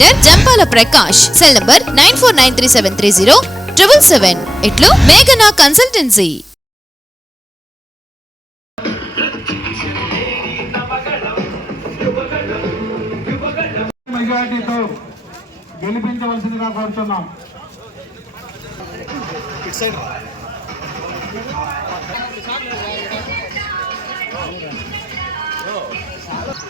Jampala Prakash cell number nine four nine three seven three zero triple seven ఇట్లు మేఘనా consultancy మెజార్టీతో గెలిపించవలసిందిగా కోరుతున్నాం. Lakshmi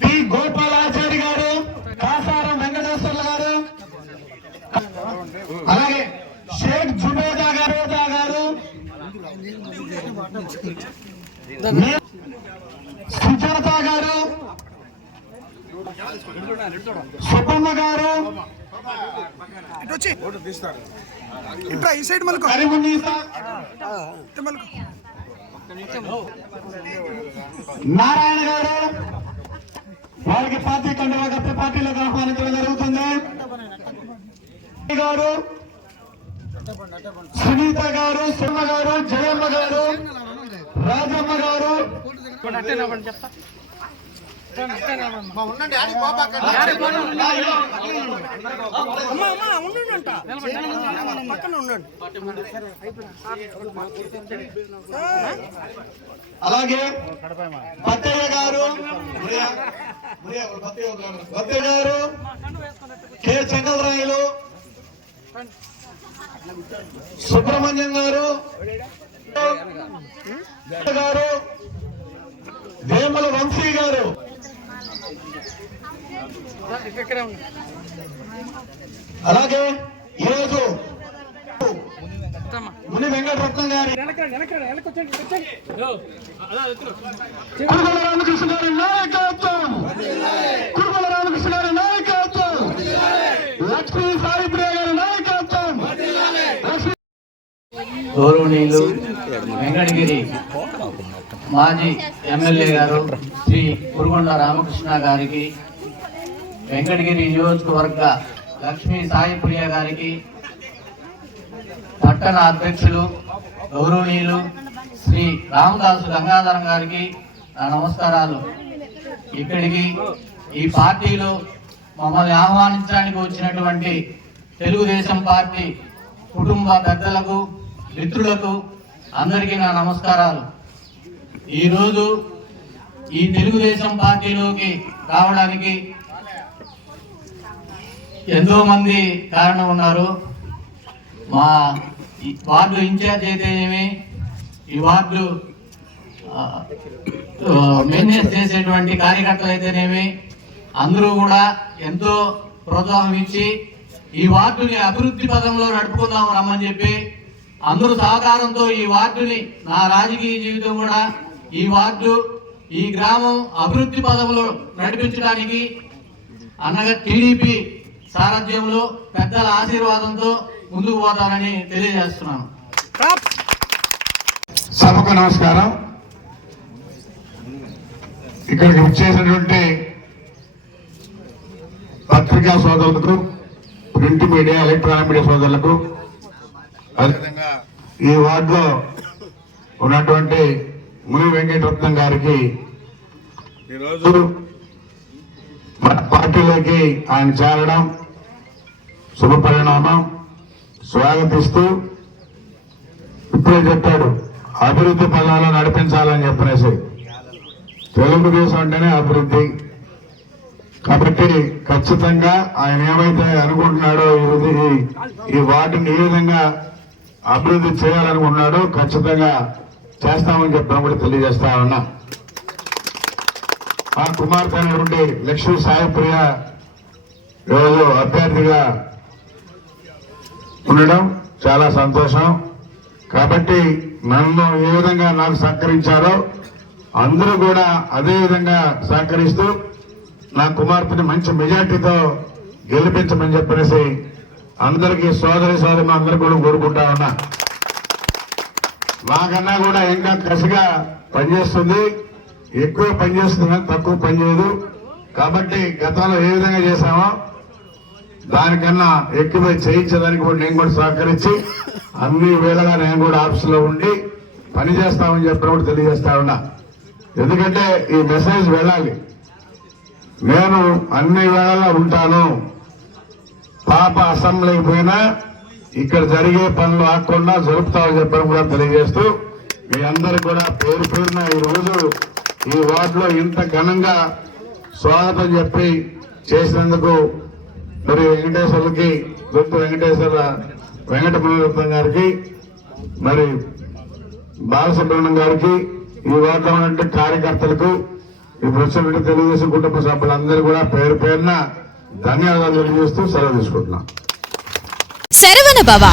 P Gopalachari గారు కాసారం వెంకటేశ్వర్ల గారు అలాగే షేక్ జుబేదా గారు గారు. సుజాత గారు సుబ్బమ్మ గారు. ఇట్లా ఈ సైడ్ మలుకో. మలుకో. నారాయణ గారు వారికి పార్టీ కండువా కప్పి పార్టీలకు ఆహ్వానించడం జరుగుతుంది. గారు సునీత గారు సుమ గారు జయమ్మ గారు రాజమ్మ గారు. అలాగే పత్తయ్య గారు మురియా- పత్తయ్య గారు. పత్తయ్య గారు కె చెంగలరాయలు సుబ్రహ్మణ్యం గారు గారు అలాగే ఈరోజు ముని వెంకటరత్నం గారి కురుమల రామకృష్ణ గారి నాయకత్వం. కురుమల రామకృష్ణ గారి నాయకత్వం. లక్ష్మీ సాయిప్రియ గారి నాయకత్వం. గౌరవనీయులు వెంకటగిరి మాజీ ఎమ్మెల్యే గారు శ్రీ కురుగొండ రామకృష్ణ గారికి వెంకటగిరి నియోజకవర్గ లక్ష్మీ సాయి ప్రియ గారికి పట్టణ అధ్యక్షులు గౌరవనీయులు శ్రీ రామదాసు గంగాధరం గారికి నా నమస్కారాలు. ఇక్కడికి ఈ పార్టీలో మమ్మల్ని ఆహ్వానించడానికి వచ్చినటువంటి తెలుగుదేశం పార్టీ కుటుంబ పెద్దలకు మిత్రులకు అందరికీ నా నమస్కారాలు. ఈరోజు ఈ తెలుగుదేశం పార్టీలోకి రావడానికి ఎంతో మంది కారణం ఉన్నారు మా వార్డు ఇన్ఛార్జ్ అయితేనేమి ఈ వార్డు మేనేజ్ చేసేటువంటి కార్యకర్తలు అయితేనేమి అందరూ కూడా ఎంతో ప్రోత్సాహం ఇచ్చి ఈ వార్డుని అభివృద్ధి పదంలో నడుపుకుందాం రమ్మని చెప్పి అందరూ సహకారంతో ఈ వార్డుని నా రాజకీయ జీవితం కూడా ఈ వార్డు ఈ గ్రామం అభివృద్ధి పదంలో నడిపించడానికి అనగా టీడీపీ సారథ్యంలో పెద్దల ఆశీర్వాదంతో ముందుకు పోతానని తెలియజేస్తున్నాను. సభకు నమస్కారం. ఇక్కడికి వచ్చేసినటువంటి పత్రికా సోదరులకు ప్రింట్ మీడియా ఎలక్ట్రానిక్ మీడియా సోదరులకు అదేవిధంగా ఈ వార్డులో ఉన్నటువంటి ముని వెంకటరత్నం గారికి ఈరోజు మన పార్టీలోకి ఆయన చేరడం శుభ పరిణామం. స్వాగతిస్తూ ఇప్పుడే చెప్పాడు అభివృద్ధి పదాలు నడిపించాలని చెప్పనేసి. తెలుగుదేశం అంటేనే అభివృద్ధి. కాబట్టి ఖచ్చితంగా ఆయన ఏమైతే అనుకుంటున్నాడో ఈ ఈ వార్డుని ఏ విధంగా అభివృద్ధి చేయాలనుకుంటున్నాడో ఖచ్చితంగా చేస్తామని చెప్పడం కూడా తెలియజేస్తా ఉన్నా. ఆ కుమార్తె అయినటువంటి లక్ష్మీ సాయిప్రియ ఈరోజు అభ్యర్థిగా ఉండడం చాలా సంతోషం. కాబట్టి నన్ను ఏ విధంగా నాకు సహకరించారో అందరూ కూడా అదే విధంగా సహకరిస్తూ నా కుమార్తెని మంచి మెజార్టీతో గెలిపించమని చెప్పేసి అందరికీ సోదరి సోదరు అందరూ కూడా కోరుకుంటా ఉన్నా. మాకన్నా కూడా ఇంకా కసిగా పనిచేస్తుంది. ఎక్కువ పనిచేస్తుంది చేస్తున్నా తక్కువ పని చేయదు. కాబట్టి గతంలో ఏ విధంగా చేశామో దానికన్నా ఎక్కువ చేయించడానికి కూడా నేను కూడా సహకరించి అన్ని వేళగా నేను కూడా ఆఫీసులో ఉండి పని చేస్తామని చెప్పిన కూడా తెలియజేస్తా ఉన్నా. ఎందుకంటే ఈ మెసేజ్ వెళ్ళాలి. నేను అన్ని వేళలా ఉంటాను. పాప అసెంబ్లీకి పోయినా ఇక్కడ జరిగే పనులు ఆకుండా జరుపుతామని చెప్పడం కూడా తెలియజేస్తూ మీ అందరికి కూడా పేరు పేరున ఈ రోజు ఈ వార్డులో ఇంత ఘనంగా స్వాగతం చెప్పి చేసినందుకు మరి వెంకటేశ్వర్లకి గుర్తు వెంకటేశ్వర వెంకటమునిరత్నం గారికి మరి బాలసుబ్రహ్మణ్యం గారికి ఈ వార్డులో ఉన్నటువంటి కార్యకర్తలకు ఇప్పుడు వచ్చినటువంటి తెలుగుదేశం కుటుంబ సభ్యులందరూ కూడా పేరు పేరున ధన్యవాదాలు తెలియజేస్తూ సెలవు తీసుకుంటున్నాం. Saravana Baba